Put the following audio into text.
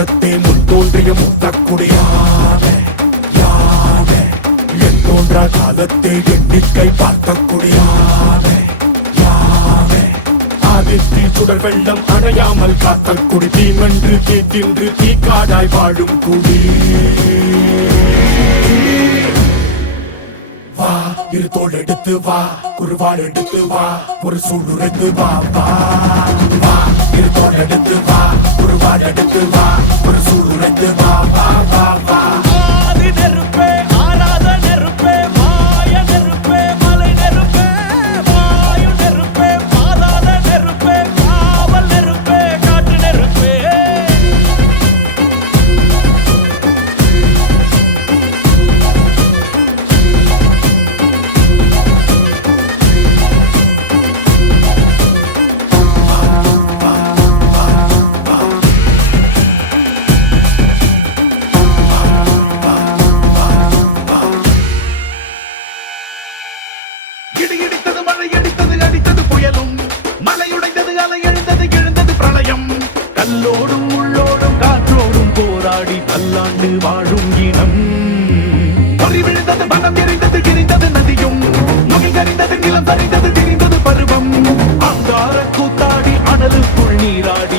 உலகத்தே காத்தக்குடி யானை யானை என் தோன்றா காலத்தை எண்ணிக்கை பார்த்தக்குடி யானை. ஆதித்தி சுடர் வெள்ளம் அணையாமல் காத்தக்குடி தீமென்று தீ தின்று தீக்காடாய் வாழும் குடி. வா இரு தோல் எடுத்து வா குருவாள் எடுத்து வா ஒரு சூளுரைத்து வா வா. வா இரு தோள் கொண்டாடி பல்லாண்டு வாழும் இனம் பொறி விழுந்தது மனம் எரிந்தது கிரிந்தது நதியும். நுகை கரிந்தது நிலம் சரிந்தது திரிந்தது பருவம். அங்கார கூத்தாடி அனலுக்குள் நீராடி